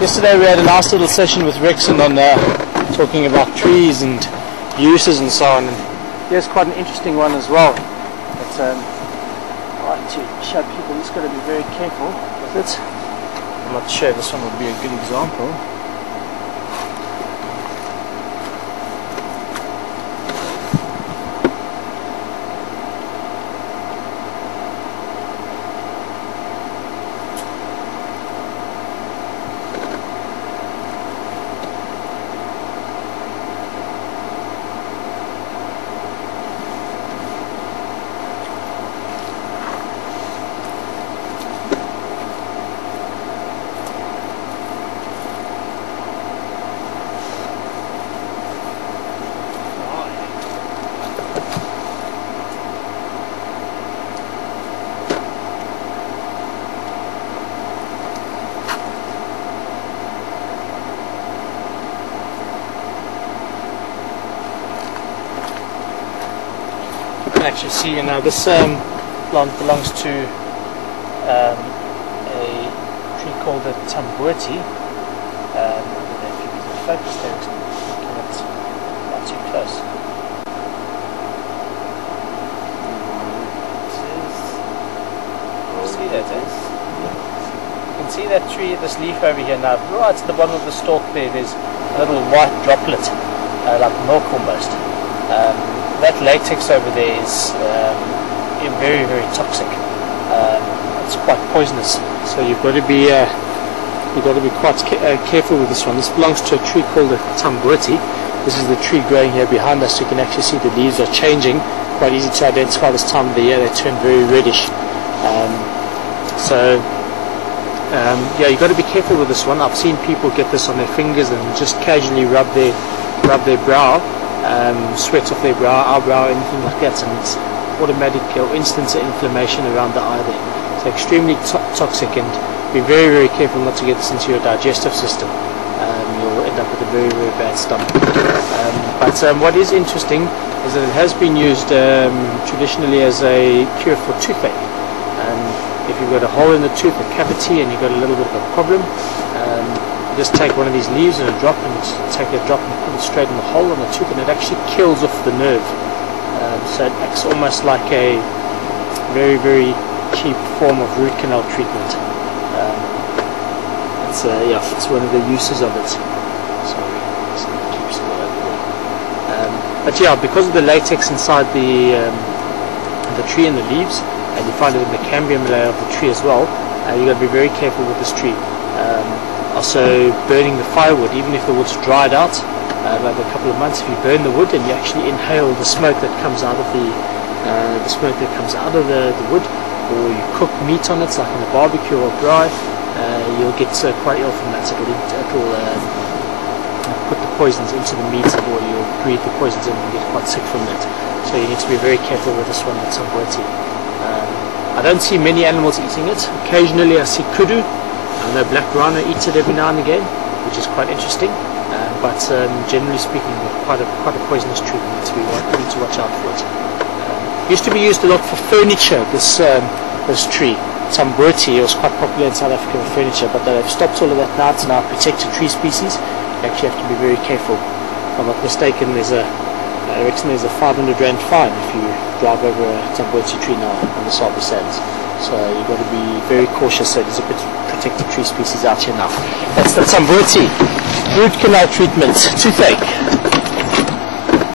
Yesterday we had a nice little session with Rexon on talking about trees and uses and so on. And here's quite an interesting one as well. But I like to show people, just got to be very careful with it. I'm not sure this one would be a good example. Actually see, you know, this plant belongs to a tree called the Tamboti. I don't know if you can focus there, it's not too close. See that, eh? You can see that tree, this leaf over here now, right at the bottom of the stalk there, there's a little white droplet, like milk almost. That latex over there is very, very toxic. It's quite poisonous, so you've got to be quite careful with this one. This belongs to a tree called the Tamboti. This is the tree growing here behind us. You can actually see the leaves are changing. Quite easy to identify this time of the year. They turn very reddish. Yeah, you've got to be careful with this one. I've seen people get this on their fingers and just casually rub their brow. Sweat off their brow, eyebrow, anything like that, and it's automatic or instant inflammation around the eye there. It's extremely toxic, and be very, very careful not to get this into your digestive system. You'll end up with a very, very bad stomach. But what is interesting is that it has been used traditionally as a cure for toothache. If you've got a hole in the tooth, a cavity, and you've got a little bit of a problem, just take one of these leaves and a drop, and take a drop and put it straight in the hole in the tooth, and it actually kills off the nerve. So it acts almost like a very, very cheap form of root canal treatment. It's one of the uses of it. Sorry, just keep some over there. But yeah, because of the latex inside the tree and the leaves, and you find it in the cambium layer of the tree as well, you've got to be very careful with this tree. Also burning the firewood, even if the wood's dried out over a couple of months, if you burn the wood and you actually inhale the smoke that comes out of the wood, or you cook meat on it, like in a barbecue or braai, you'll get quite ill from that. It'll put the poisons into the meat, or you'll breathe the poisons in and get quite sick from that. So you need to be very careful with this one with Tamboti. I don't see many animals eating it. Occasionally I see kudu. I know black rhino eats it every now and again, which is quite interesting. But generally speaking, quite a poisonous tree. We need to watch out for it. Used to be used a lot for furniture. This tree, Tamboti, was quite popular in South Africa for furniture, but they've stopped all of that now. It's now a protected tree species. You actually have to be very careful. If I'm not mistaken, there's a 500 Rand fine if you drive over a Tamboti tree now on the Sabi Sands. So you've got to be very cautious. So there's a bit of protected tree species out here now. That's the Tamboti root canal treatment, toothache.